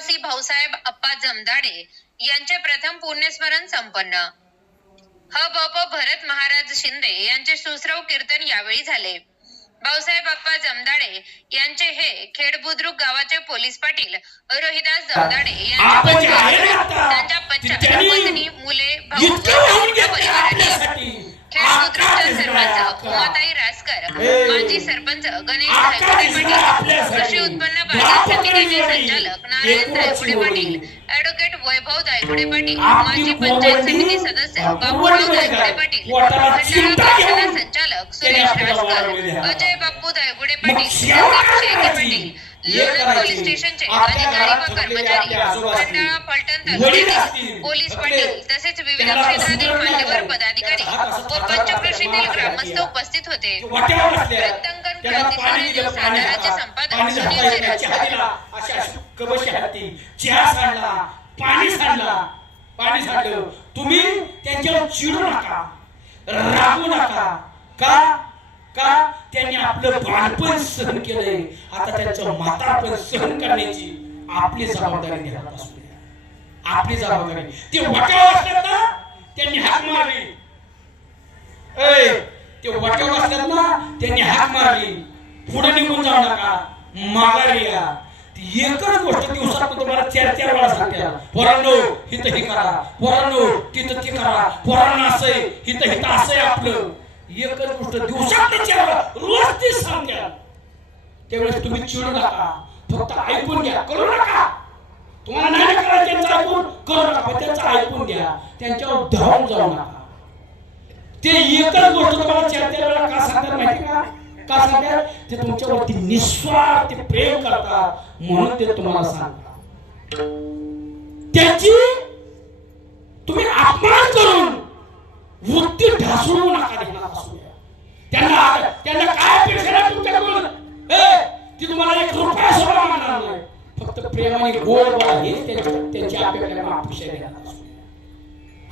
भाऊसाहेब अप्पा जमदाडे यांचे प्रथम पुण्यस्मरण संपन्न. ह ब प भरत महाराज शिंदे यांचे सुश्रव कीर्तन यावेळी झाले. भाऊसाहेब अप्पा जमदाडे यांचे हे खेड बुद्रुक गावाचे पोलीस पाटील रोहिदास जमदाडे यांच्या आपण जे आहे पत्नी, ना आता, त्यांच्या पश्चात त्यांनी पत्नी मुले भाऊ इतकं व वाहून त्यांच्या घेतलं परिवाराने आपल्यासाठी खेड आका बुद्रुकच्या दिसला सरपंच आका. उमाताई रासकर ए, माजी सरपंच गणेश आका धायगुडे दिसला पाटील आपल्यासाठी. कृषी उत्पन्न बाप बाजार समितीचे संचालक. पाटील ऍडव्होकेट वैभव धायगुडे पाटील माजी पंचायत समिती सदस्य? पाटील संचालक सुरेश रासकर. अजय पाटील संदीप शेळके. पाटील लोणंद. पोलीस स्टेशनचे अधिकारी व कर्मचारी. खंडाळा तालुक्यातील. पोलीस. पाटील तसेच विविध क्षेत्रातील मान्यवर. पदाधिकारी व आपल्या ग्रामस्थ उपस्थित होते त्याला पाणी दिलं, पाणी पाणी. चहा दिला. अशी अशी कबशी हाती. चहा सांडला पाणी सांडला. पाणी सांडलं. तुम्ही त्यांच्यावर चिडू नका. रागू नका. का? का? त्यांनी आपलं बालपण सहन केलंय. आता त्यांचं म्हातारपण सहन करण्याची आपली जबाबदारी घ्यायला आपली जबाबदारी. ते वाट्यावर असतात ना त्यांनी हाक मारली. ते वाट्यावर असतात ना त्यांनी हाक मारली. पुढे निघून जाऊ नका. माघारी या. एकच गोष्ट दिवसात तुम्हाला चार चार वेळा सांगते. पोरांनो हित हे करा. पोरांनो तिथं ते करा. पोरांना असंय हित हित असंय आपलं. एकच गोष्ट दिवसात चार वेळा रोज ती सांगते. त्यावेळेस तुम्ही चिडू नका. फक्त ऐकून घ्या. करू नका. तुम्हाला नाही करायचं त्यांचं ऐकून करू नका. पण त्यांचं ऐकून घ्या. त्यांच्यावर धावून जाऊ नका. ते एकच गोष्ट तुम्हाला चार चार वेळा का सांगतात माहिती का? का सांगतात ते तुमच्यावरती निस्वार्थ प्रेम करतात म्हणून ते तुम्हाला सांगतात. त्यांची तुम्ही अपमान करून वृत्ती ढासळू नका. त्यांना त्यांना काय अपेक्षा तुमच्याकडून? ती तुम्हाला एक रुपया सुद्धा मागणार नाही. फक्त प्रेमाने गोड बोला हेच त्यांची अपेक्षा अपेक्षा.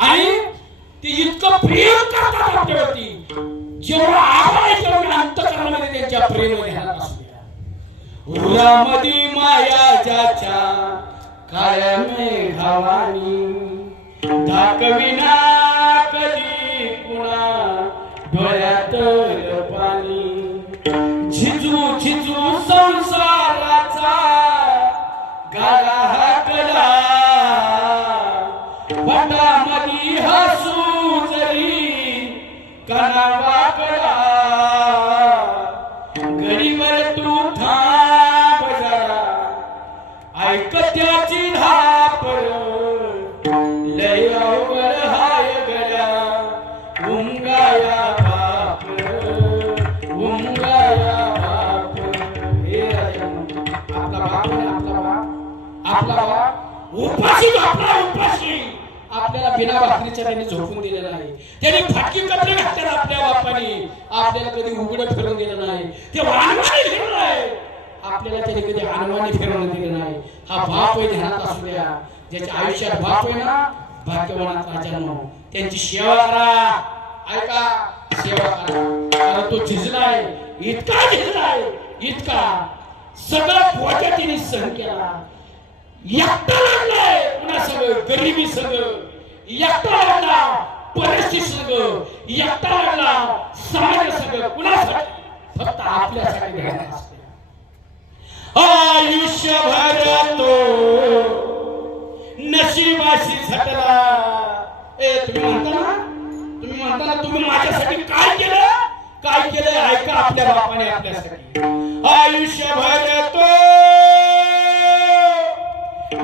आणि ते इतकं प्रेम करतात आपल्यावरती. जेवढा आभार आहे तेवढं अंतकरणामध्ये त्यांच्या प्रेम ध्यानात रामदी माया ज्याच्या कायम घावानी दाखविना कधी कनावाकडा गडीवर तू थांब जरा ऐकत्याची धापड लय अवघड हाय गड्या. उंगाया बाप उंगाया बाप हे आपला बाप आहे, आपला बाप. आपला बाप. उपाशी आपला उपाशी. आपल्याला बिना भाकरीच्या त्यांनी झोपून दिलेलं नाही. त्यांनी फाटकी कपडे घातले. आपल्याला कधी उघडं फिरून दिलं नाही. ते वानवाने फिरलं आहे. आपल्याला त्याने कधी अनवाणी फिरवून दिलं नाही. हा बाप आहे ध्यानात असू द्या ज्याच्या आयुष्यात बाप आहे ना भाग्यवानात राजांनो त्यांची सेवा करा. ऐका सेवा करा. कारण तो झिजलाय. इतका झिजलाय. इतका. सगळं पोटा तिने सहन केला. एकटा लागलाय. पुन्हा सगळं गरिबी सगळं. एकटा लागला. परिस्थिती सगळं. एकटा लागला. समाज सगळं कुणासाठी? फक्त आपल्यासाठी आयुष्यभर तो नशिबाशी झटला. ए तुम्ही म्हणता ना तुम्ही म्हणता ना तुम्ही माझ्यासाठी काय केलं? काय केलं? ऐका आपल्या बापाने आपल्यासाठी. आयुष्यभर तो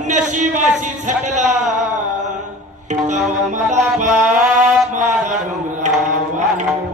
नशिबाशी झटला. तवा मला बाप माझा डोंगरा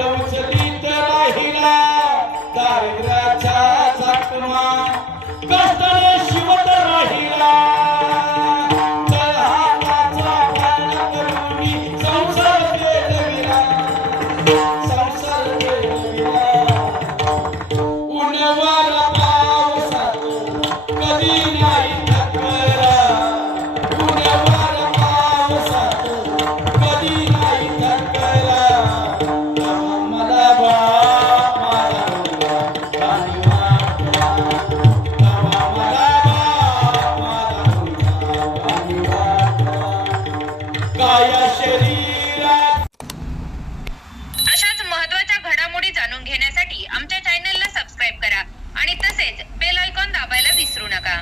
अशाच महत्त्वाच्या घडामोडी जाणून घेण्यासाठी आमच्या चॅनलला सबस्क्राईब करा आणि तसेच बेल आयकॉन दाबायला विसरू नका.